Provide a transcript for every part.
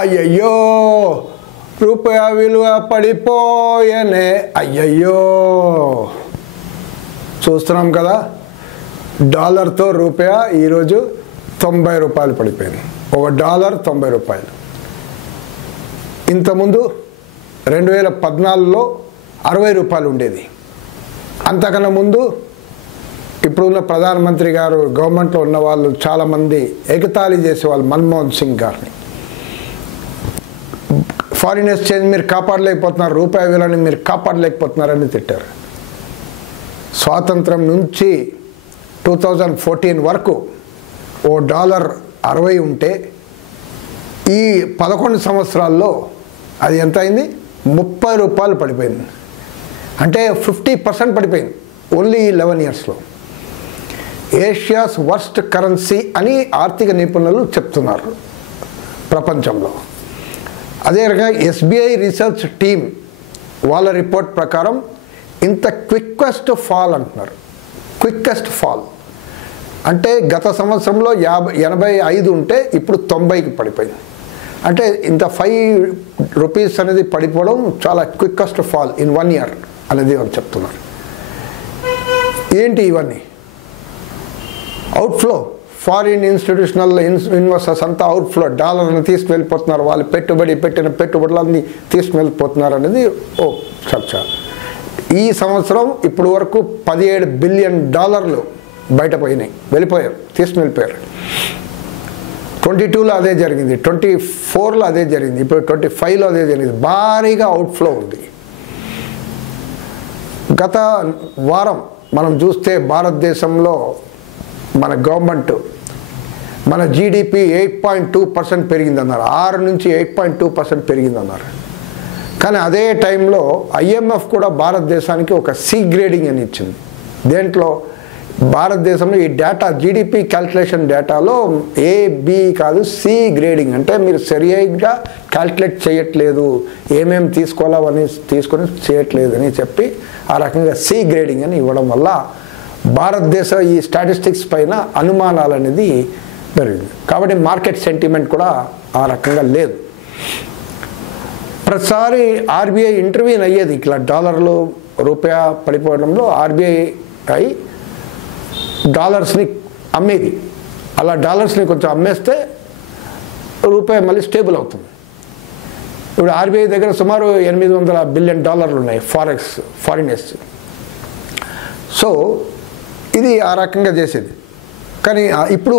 అయ్యయ్యో రూపాయి విలువ పడిపోయేనే అయ్యయ్యో. చూస్తున్నాం కదా, డాలర్తో రూపాయి ఈరోజు 90 రూపాయలు పడిపోయింది. ఒక డాలర్ 90 రూపాయలు. ఇంతకుముందు 2014లో 60 రూపాయలు ఉండేది. అంతకన్నా ముందు ఇప్పుడున్న ప్రధానమంత్రి గారు, గవర్నమెంట్లో ఉన్న వాళ్ళు చాలామంది ఎగతాళి చేసేవాళ్ళు మన్మోహన్ సింగ్ గారిని. ఫారిన్ ఎక్స్చేంజ్ మీరు కాపాడలేకపోతున్నారు, రూపాయి విలువని మీరు కాపాడలేకపోతున్నారని తిట్టారు. స్వాతంత్రం నుంచి 2014 వరకు ఓ డాలర్ 60 ఉంటే ఈ 11 సంవత్సరాల్లో అది ఎంత అయింది? 30 రూపాయలు పడిపోయింది. అంటే 50% పడిపోయింది ఓన్లీ 11 ఇయర్స్లో. ఏషియాస్ వర్స్ట్ కరెన్సీ అని ఆర్థిక నిపుణులు చెప్తున్నారు ప్రపంచంలో. అదే రకంగా ఎస్బీఐ రీసెర్చ్ టీమ్ వాళ్ళ రిపోర్ట్ ప్రకారం ఇంత క్విక్కెస్ట్ ఫాల్ అంటున్నారు. క్విక్కెస్ట్ ఫాల్ అంటే గత సంవత్సరంలో 85 ఉంటే ఇప్పుడు 90కి పడిపోయింది. అంటే ఇంత 5 రూపీస్ అనేది పడిపోవడం చాలా క్విక్కెస్ట్ ఫాల్ ఇన్ 1 ఇయర్ అనేది వాళ్ళు చెప్తున్నారు. ఏంటి ఇవన్నీ? అవుట్ఫ్లో, ఫారిన్ ఇన్స్టిట్యూషనల్ ఇన్వెస్టర్స్ అంతా అవుట్ఫ్లో, డాలర్ని తీసుకువెళ్ళిపోతున్నారు. వాళ్ళు పెట్టిన పెట్టుబడులన్నీ తీసుకువెళ్ళిపోతున్నారు అనేది ఓ చర్చ. ఈ సంవత్సరం ఇప్పుడు వరకు $17 బిలియన్ వెళ్ళిపోయారు, తీసుకువెళ్ళిపోయారు. 22లో అదే జరిగింది, 24లో అదే జరిగింది, ఇప్పుడు 25లో అదే జరిగింది. భారీగా అవుట్ఫ్లో ఉంది. గత వారం మనం చూస్తే భారతదేశంలో మన గవర్నమెంట్ మన జీడిపి 8.2% పెరిగిందన్నారు. 6 నుంచి 8.2% పెరిగిందన్నారు. కానీ అదే టైంలో ఐఎంఎఫ్ కూడా భారతదేశానికి ఒక సి గ్రేడింగ్ అని ఇచ్చింది. దేంట్లో భారతదేశంలో ఈ డేటా జీడిపి క్యాల్కులేషన్ డేటాలో ఏ బి కాదు, సి గ్రేడింగ్. అంటే మీరు సరిగ్గా క్యాల్కులేట్ చేయట్లేదు, ఏమేమి తీసుకోవాలని తీసుకొని చేయట్లేదు అని చెప్పి ఆ రకంగా సి గ్రేడింగ్ అని ఇవ్వడం వల్ల భారతదేశ ఈ స్టాటిస్టిక్స్ పైన అనుమానాలు అనేది పెరిగింది. కాబట్టి మార్కెట్ సెంటిమెంట్ కూడా ఆ రకంగా లేదు. ప్రతిసారి ఆర్బీఐ ఇంటర్వ్యూన్ అయ్యేది ఇట్లా డాలర్లు రూపాయి పడిపోవడంలో. ఆర్బీఐ డాలర్స్ని అమ్మేది. అలా డాలర్స్ని కొంచెం అమ్మేస్తే రూపాయి మళ్ళీ స్టేబుల్ అవుతుంది. ఇప్పుడు ఆర్బీఐ దగ్గర సుమారు $800 బిలియన్ ఉన్నాయి ఫారిన్ ఎక్స్చేంజ్. సో ఇది ఆ రకంగా చేసేది. కానీ ఇప్పుడు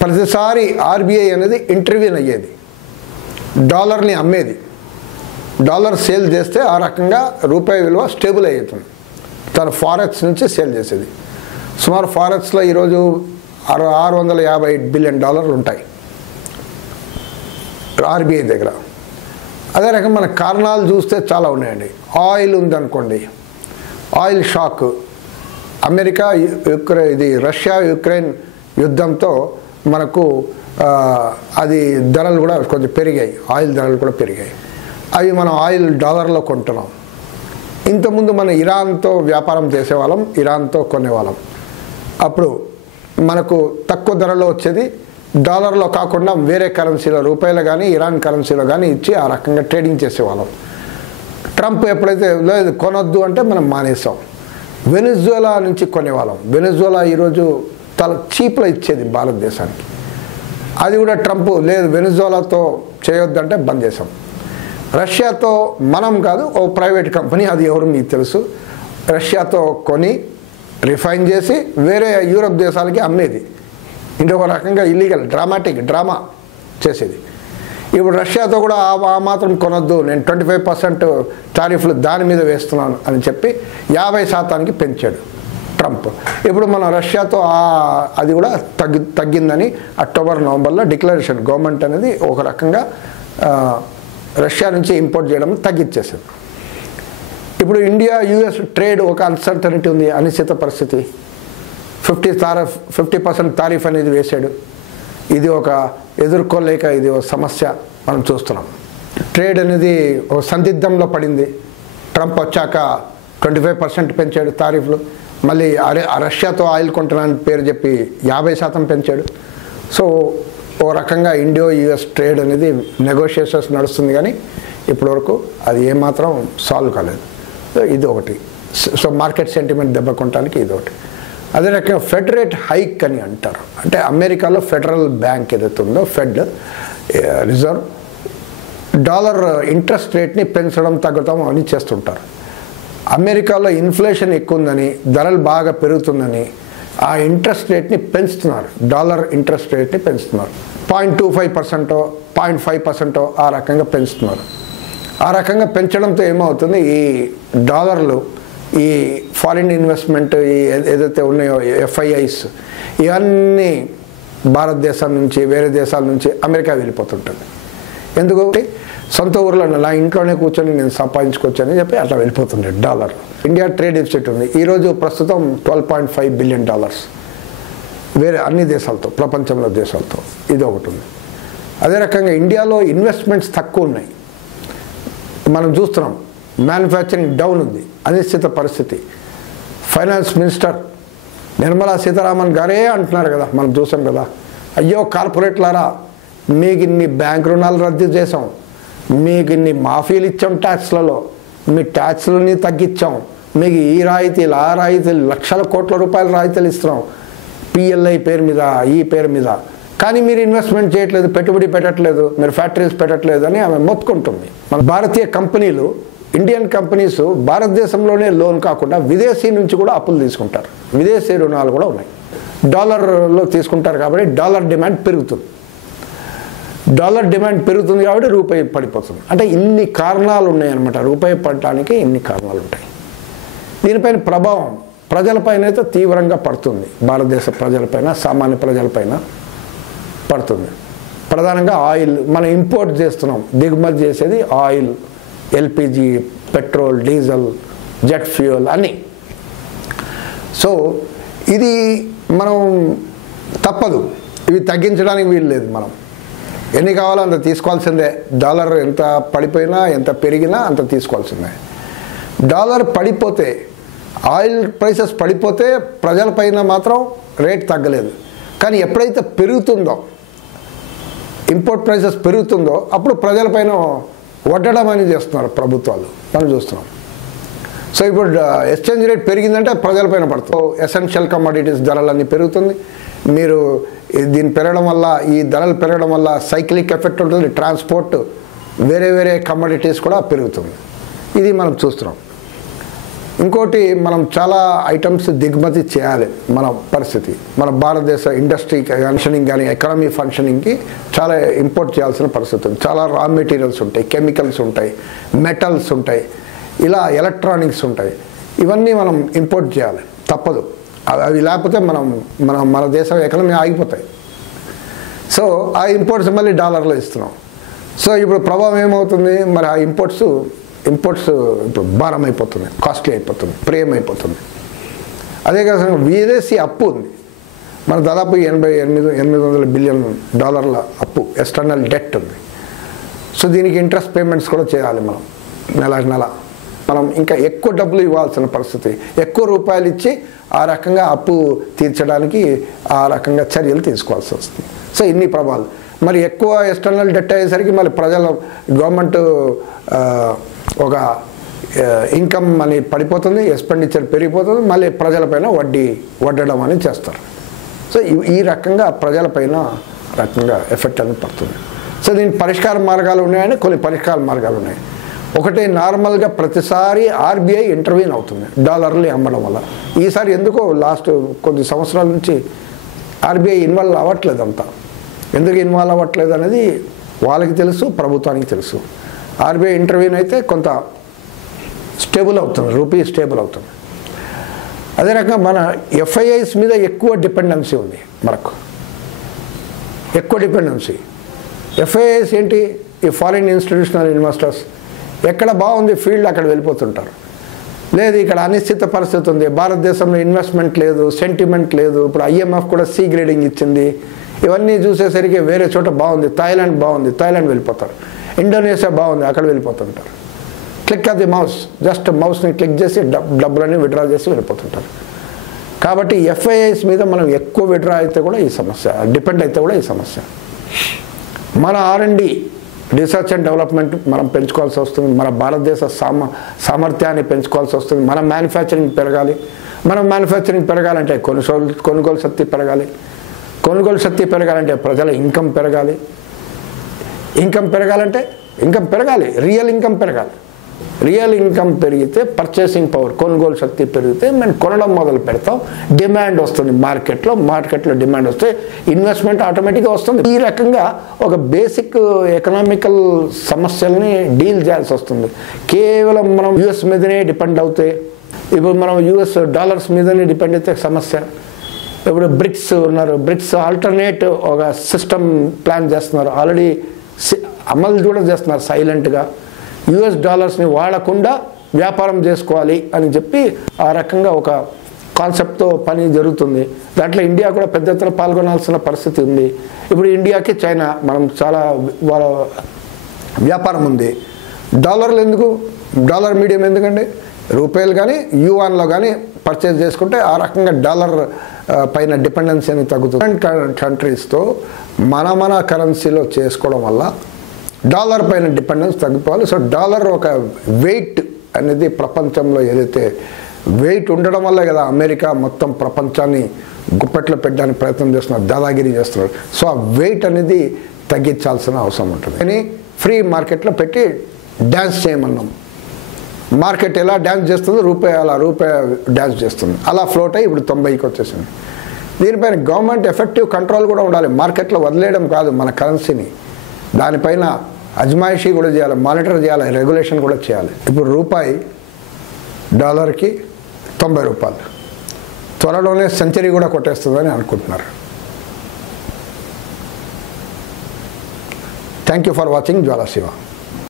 ప్రతిసారి ఆర్బీఐ అనేది ఇంటర్వ్యూన్ అయ్యేది, డాలర్ని అమ్మేది. డాలర్ సేల్ చేస్తే ఆ రకంగా రూపాయి విలువ స్టేబుల్ అవుతుంది. తన ఫారెక్స్ నుంచి సేల్ చేసేది. సుమారు ఫారెక్స్లో ఈరోజు $650 బిలియన్ ఉంటాయి ఆర్బీఐ దగ్గర. అదే రకంగా మన కారణాలు చూస్తే చాలా ఉన్నాయండి. ఆయిల్ ఉందనుకోండి, oil shock. America Russia Ukraine యుద్ధంతో మనకు అది ధరలు కూడా కొంచెం పెరిగాయి, ఆయిల్ ధరలు కూడా పెరిగాయి. అవి మనం ఆయిల్ డాలర్లో కొంటున్నాం. ఇంతకుముందు మనం ఇరాన్తో వ్యాపారం చేసేవాళ్ళం, ఇరాన్తో కొనేవాళ్ళం. అప్పుడు మనకు తక్కువ ధరలో వచ్చేది, డాలర్లో కాకుండా వేరే కరెన్సీలో రూపాయలు కానీ ఇరాన్ కరెన్సీలో కానీ ఇచ్చి ఆ రకంగా ట్రేడింగ్ చేసేవాళ్ళం. ట్రంప్ ఎప్పుడైతే లేదు కొనొద్దు అంటే మనం మానేసాం. వెనిజులా నుంచి కొనేవాళ్ళం. వెనిజులా ఈరోజు చాలా చీప్లో ఇచ్చేది భారతదేశానికి. అది కూడా ట్రంప్ లేదు వెనిజులాతో చేయొద్దంటే బంద్ చేసాం. రష్యాతో మనం కాదు, ఓ ప్రైవేట్ కంపెనీ, అది ఎవరు మీకు తెలుసు, రష్యాతో కొని రిఫైన్ చేసి వేరే యూరప్ దేశాలకి అమ్మేది. ఇంకొక రకంగా ఇల్లీగల్ డ్రామా చేసేది. ఇప్పుడు రష్యాతో కూడా ఆ మాత్రం కొనొద్దు, నేను 25% టారిఫ్లు దాని మీద వేస్తున్నాను అని చెప్పి 50% పెంచాడు ట్రంప్. ఇప్పుడు మనం రష్యాతో అది కూడా తగ్గిందని అక్టోబర్ నవంబర్లో డిక్లరేషన్ గవర్నమెంట్ అనేది ఒక రకంగా రష్యా నుంచి ఇంపోర్ట్ చేయడం తగ్గించేసింది. ఇప్పుడు ఇండియా యుఎస్ ట్రేడ్ ఒక అన్సర్టనిటీ ఉంది, అనిశ్చిత పరిస్థితి. 50% తారీఫ్ అనేది వేశాడు. ఇది ఒక ఎదుర్కోలేక ఇది ఒక సమస్య మనం చూస్తున్నాం. ట్రేడ్ అనేది ఒక సందిగ్ధంలో పడింది. ట్రంప్ వచ్చాక 25% పెంచాడు తారీఫ్లు. మళ్ళీ రష్యాతో ఆయిల్ కొంటున్నాను పేరు చెప్పి 50% పెంచాడు. సో ఓ రకంగా ఇండియో యుఎస్ ట్రేడ్ అనేది నెగోషియేషన్స్ నడుస్తుంది, కానీ ఇప్పటివరకు అది ఏమాత్రం సాల్వ్ కాలేదు. ఇది ఒకటి. సో మార్కెట్ సెంటిమెంట్ దెబ్బకొనడానికి ఇది ఒకటి. అదే రకంగా ఫెడ్ రేట్ హైక్ అని అంటారు. అంటే అమెరికాలో ఫెడరల్ బ్యాంక్ ఏదైతే ఉందో ఫెడ్ రిజర్వ్ డాలర్ ఇంట్రెస్ట్ రేట్ని పెంచడం తగ్గడం అని చేస్తుంటారు. అమెరికాలో ఇన్ఫ్లేషన్ ఎక్కువ ఉందని, ధరలు బాగా పెరుగుతుందని ఆ ఇంట్రెస్ట్ రేట్ని పెంచుతున్నారు. డాలర్ ఇంట్రెస్ట్ రేట్ని పెంచుతున్నారు. 0.25%, 0.5% ఆ రకంగా పెంచుతున్నారు. ఆ రకంగా పెంచడంతో ఏమవుతుంది, ఈ డాలర్లు ఈ ఫారిన్ ఇన్వెస్ట్మెంట్ ఏదైతే ఉన్నాయో ఎఫ్ఐఐస్ ఇవన్నీ భారతదేశం నుంచి వేరే దేశాల నుంచి అమెరికా వెళ్ళిపోతుంటుంది. ఎందుకు? సొంత ఊర్లో నా ఇంట్లోనే కూర్చొని నేను సంపాదించుకోవచ్చు అని చెప్పి అట్లా వెళ్ళిపోతుండే డాలర్. ఇండియా ట్రేడ్ డెఫిసిట్ ఉంది ఈరోజు ప్రస్తుతం $12.5 బిలియన్ వేరే అన్ని దేశాలతో, ప్రపంచంలో దేశాలతో. ఇది ఒకటి ఉంది. అదే రకంగా ఇండియాలో ఇన్వెస్ట్మెంట్స్ తక్కువ ఉన్నాయి. మనం చూస్తున్నాం మ్యానుఫ్యాక్చరింగ్ డౌన్ ఉంది, అనిశ్చిత పరిస్థితి. ఫైనాన్స్ మినిస్టర్ నిర్మలా సీతారామన్ గారే అంటున్నారు కదా, మనం చూసాం కదా, అయ్యో కార్పొరేట్లారా మీకు ఇన్ని బ్యాంక్ రుణాలు రద్దు చేసాం, మీకు ఇన్ని మాఫీలు ఇచ్చాం, ట్యాక్స్లలో మీ ట్యాక్స్లని తగ్గించాం, మీకు ఈ రాయితీలు ఆ రాయితీలు లక్షల కోట్ల రూపాయల రాయితీలు ఇస్తున్నాం పిఎల్ఐ పేరు మీద ఈ పేరు మీద, కానీ మీరు ఇన్వెస్ట్మెంట్ చేయట్లేదు, పెట్టుబడి పెట్టట్లేదు, మీరు ఫ్యాక్టరీస్ పెట్టట్లేదు అని ఆమె మొత్తుకుంటుంది. మన భారతీయ కంపెనీలు, ఇండియన్ కంపెనీస్ భారతదేశంలోనే లోన్ కాకుండా విదేశీ నుంచి కూడా అప్పులు తీసుకుంటారు. విదేశీ రుణాలు కూడా ఉన్నాయి. డాలర్లో తీసుకుంటారు కాబట్టి డాలర్ డిమాండ్ పెరుగుతుంది. డాలర్ డిమాండ్ పెరుగుతుంది కాబట్టి రూపాయి పడిపోతుంది. అంటే ఇన్ని కారణాలు ఉన్నాయన్నమాట. రూపాయి పడటానికి ఇన్ని కారణాలు ఉంటాయి. దీనిపైన ప్రభావం ప్రజలపైన అయితే తీవ్రంగా పడుతుంది. భారతదేశ ప్రజలపైన, సామాన్య ప్రజలపైన పడుతుంది. ప్రధానంగా ఆయిల్ మనం ఇంపోర్ట్ చేస్తున్నాం, దిగుమతి చేసేది oil, LPG, petrol, diesel, jet fuel అన్నీ. సో ఇది మనం తప్పదు, ఇవి తగ్గించడానికి వీలు లేదు. మనం ఎన్ని కావాలో అంత తీసుకోవాల్సిందే. డాలర్ ఎంత పడిపోయినా ఎంత పెరిగినా అంత తీసుకోవాల్సిందే. డాలర్ పడిపోతే, ఆయిల్ ప్రైసెస్ పడిపోతే ప్రజలపైన మాత్రం రేట్ తగ్గలేదు. కానీ ఎప్పుడైతే పెరుగుతుందో, ఇంపోర్ట్ ప్రైసెస్ పెరుగుతుందో అప్పుడు ప్రజలపైన వడ్డడం అనేది చేస్తున్నారు ప్రభుత్వాలు, మనం చూస్తున్నాం. సో ఇప్పుడు ఎక్స్చేంజ్ రేట్ పెరిగిందంటే ప్రజలపైన పడుతుంది. ఎసెన్షియల్ కమోడిటీస్ ధరలన్నీ పెరుగుతుంది. మీరు దీన్ని పెరగడం వల్ల, ఈ ధరలు పెరగడం వల్ల సైక్లిక్ ఎఫెక్ట్ ఉంటుంది. ట్రాన్స్పోర్ట్, వేరే వేరే కమోడిటీస్ కూడా పెరుగుతుంది. ఇది మనం చూస్తున్నాం. ఇంకోటి, మనం చాలా ఐటమ్స్ దిగుమతి చేయాలి. మన పరిస్థితి, మన భారతదేశ ఇండస్ట్రీ ఫంక్షనింగ్ కానీ ఎకానమీ ఫంక్షనింగ్కి చాలా ఇంపోర్ట్ చేయాల్సిన పరిస్థితి ఉంది. చాలా రా మెటీరియల్స్ ఉంటాయి, కెమికల్స్ ఉంటాయి, మెటల్స్ ఉంటాయి, ఇలా ఎలక్ట్రానిక్స్ ఉంటాయి. ఇవన్నీ మనం ఇంపోర్ట్ చేయాలి, తప్పదు. అవి లేకపోతే మన దేశం ఎకానమీ ఆగిపోతాయి. సో ఆ ఇంపోర్ట్స్ మళ్ళీ డాలర్లో ఇస్తున్నాం. సో ఇప్పుడు ప్రభావం ఏమవుతుంది, మరి ఆ ఇంపోర్ట్స్ ఇప్పుడు భారం అయిపోతుంది, కాస్ట్లీ అయిపోతుంది, ప్రేమ్ అయిపోతుంది. అదే కాకుండా విదేశీ అప్పు ఉంది. మన దాదాపు 800 బిలియన్ డాలర్ల అప్పు, ఎక్స్టర్నల్ డెట్ ఉంది. సో దీనికి ఇంట్రెస్ట్ పేమెంట్స్ కూడా చేయాలి మనం నెల. మనం ఇంకా ఎక్కువ డబ్బులు ఇవ్వాల్సిన పరిస్థితి, ఎక్కువ రూపాయలు ఇచ్చి ఆ రకంగా అప్పు తీర్చడానికి ఆ రకంగా చర్యలు తీసుకోవాల్సి వస్తుంది. సో ఇన్ని ప్రభావాలు. మరి ఎక్కువ ఎక్స్టర్నల్ డెట్ అయ్యేసరికి మళ్ళీ గవర్నమెంట్ ఒక ఇన్కమ్ అని పడిపోతుంది, ఎక్స్పెండిచర్ పెరిగిపోతుంది, మళ్ళీ ప్రజలపైన వడ్డడం అనేది చేస్తారు. సో ఈ రకంగా ప్రజలపైన రకంగా ఎఫెక్ట్ అనేది పడుతుంది. సో దీనికి పరిష్కార మార్గాలు ఉన్నాయని కొన్ని పరిష్కార మార్గాలు ఉన్నాయి. ఒకటి, నార్మల్గా ప్రతిసారి ఆర్బీఐ ఇంటర్వ్యూన్ అవుతుంది డాలర్లు అమ్మడం వల్ల. ఈసారి ఎందుకో లాస్ట్ కొద్ది సంవత్సరాల నుంచి ఆర్బీఐ ఇన్వాల్వ్ అవ్వట్లేదు. అంతా ఎందుకు ఇన్వాల్వ్ అవ్వట్లేదు అనేది వాళ్ళకి తెలుసు, ప్రభుత్వానికి తెలుసు. ఆర్బీఐ ఇంటర్వ్యూన్ అయితే కొంత స్టేబుల్ అవుతుంది, రూపీ స్టేబుల్ అవుతుంది. అదే రకంగా మన ఎఫ్ఐఐస్ మీద ఎక్కువ డిపెండెన్సీ ఉంది. మనకు ఎక్కువ డిపెండెన్సీ. ఎఫ్ఐఐస్ ఏంటి? ఈ ఫారిన్ ఇన్స్టిట్యూషనల్ ఇన్వెస్టర్స్ ఎక్కడ బాగుంది ఫీల్డ్ అక్కడ వెళ్ళిపోతుంటారు. లేదు, ఇక్కడ అనిశ్చిత పరిస్థితి ఉంది, భారతదేశంలో ఇన్వెస్ట్మెంట్ లేదు, సెంటిమెంట్ లేదు. ఇప్పుడు ఐఎంఎఫ్ కూడా సి గ్రేడింగ్ ఇచ్చింది. ఇవన్నీ చూసేసరికి వేరే చోట బాగుంది, థాయిలాండ్ బాగుంది, థాయిలాండ్ వెళ్ళిపోతారు. ఇండోనేషియా బాగుంది, అక్కడ వెళ్ళిపోతుంటారు. Click of the mouse, just మౌస్ని క్లిక్ చేసి డబ్బులన్నీ విడ్రా చేసి వెళ్ళిపోతుంటారు. కాబట్టి ఎఫ్ఐఐస్ మీద మనం ఎక్కువ విడ్రా అయితే కూడా ఈ సమస్య, డిపెండ్ అయితే కూడా ఈ సమస్య. మన R&D రీసెర్చ్ అండ్ డెవలప్మెంట్ మనం పెంచుకోవాల్సి వస్తుంది. మన భారతదేశ సామర్థ్యాన్ని పెంచుకోవాల్సి వస్తుంది. మన మ్యానుఫ్యాక్చరింగ్ పెరగాలి. మనం మ్యానుఫ్యాక్చరింగ్ పెరగాలంటే కొనుగోలు శక్తి పెరగాలి. కొనుగోలు శక్తి పెరగాలంటే ప్రజల ఇన్కమ్ పెరగాలి. ఇన్కమ్ పెరగాలి, రియల్ ఇన్కమ్ పెరగాలి. రియల్ ఇన్కమ్ పెరిగితే పర్చేసింగ్ పవర్, కొనుగోలు శక్తి పెరిగితే మనం కొనడం మొదలు పెడతాం. డిమాండ్ వస్తుంది మార్కెట్లో డిమాండ్ వస్తే ఇన్వెస్ట్మెంట్ ఆటోమేటిక్గా వస్తుంది. ఈ రకంగా ఒక బేసిక్ ఎకనామికల్ సమస్యల్ని డీల్ చేయాల్సి వస్తుంది. కేవలం మనం US మీదనే డిపెండ్ అవుతే, ఇప్పుడు మనం US డాలర్స్ మీదనే డిపెండ్ అయితే సమస్య. ఇప్పుడు బ్రిక్స్ ఉన్నారు, బ్రిక్స్ ఆల్టర్నేట్ ఒక సిస్టమ్ ప్లాన్ చేస్తున్నారు, ఆల్రెడీ అమలు కూడా చేస్తున్నారు సైలెంట్గా. US డాలర్స్ని వాడకుండా వ్యాపారం చేసుకోవాలి అని చెప్పి ఆ రకంగా ఒక కాన్సెప్ట్తో పని జరుగుతుంది. దాంట్లో ఇండియా కూడా పెద్ద ఎత్తున పాల్గొనాల్సిన పరిస్థితి ఉంది. ఇప్పుడు ఇండియాకి చైనా మనం చాలా వ్యాపారం ఉంది. డాలర్లు ఎందుకు, డాలర్ మీడియం ఎందుకండి, రూపాయలు కానీ యువాన్లో కానీ పర్చేజ్ చేసుకుంటే ఆ రకంగా డాలర్ పైన డిపెండెన్సీ అనేది తగ్గుతుంది. కంట్రీస్తో మన కరెన్సీలో చేసుకోవడం వల్ల డాలర్ పైన డిపెండెన్స్ తగ్గిపోవాలి. సో డాలర్ ఒక వెయిట్ అనేది ప్రపంచంలో ఏదైతే వెయిట్ ఉండడం వల్ల కదా అమెరికా మొత్తం ప్రపంచాన్ని గుప్పెట్లో పెట్టడానికి ప్రయత్నం చేస్తున్నారు, దాదాగిరి చేస్తున్నారు. సో ఆ వెయిట్ అనేది తగ్గించాల్సిన అవసరం ఉంటుంది. కానీ ఫ్రీ మార్కెట్లో పెట్టి డ్యాన్స్ చేయమన్నాం. మార్కెట్ ఎలా డ్యాన్స్ చేస్తుందో రూపాయి డ్యాన్స్ చేస్తుంది. అలా ఫ్లోట్ అయ్యి ఇప్పుడు 90కి వచ్చేసింది. దీనిపైన గవర్నమెంట్ ఎఫెక్టివ్ కంట్రోల్ కూడా ఉండాలి. మార్కెట్లో వదిలేయడం కాదు మన కరెన్సీని, దానిపైన అజమాయిషీ కూడా చేయాలి, మానిటర్ చేయాలి, రెగ్యులేషన్ కూడా చేయాలి. ఇప్పుడు రూపాయి డాలర్కి 90 రూపాయలు, త్వరలోనే సెంచరీ కూడా కొట్టేస్తుందని అనుకుంటున్నారు. Thank you for watching Jwala Shiva.